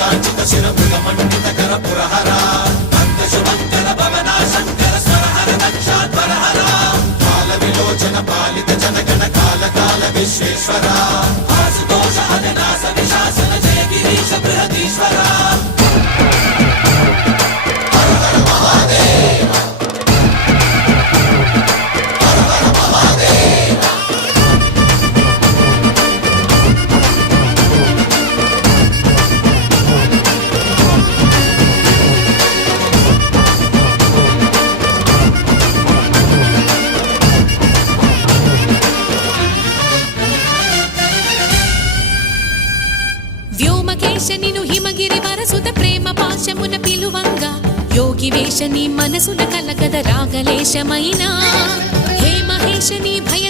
కాంచిత శిరమృగ మండిత కర పురహర అంత శుభంకర భవనా శంకర స్వరహర దక్షాధ్వరహర కాల విలోచన పాలిత జనగణ కాల కాల విశ్వేశ్వర ఆశుతోష హరనాశ విశాసన జయ గిరీశ బృహదీశ్వర వ్యోమకేశనిను హిమగిరి వరసుత ప్రేమ పాశమున పిలువంగా యోగి వేషని మనసున కలగద రాగలేశమైనా హే మహేశని భయ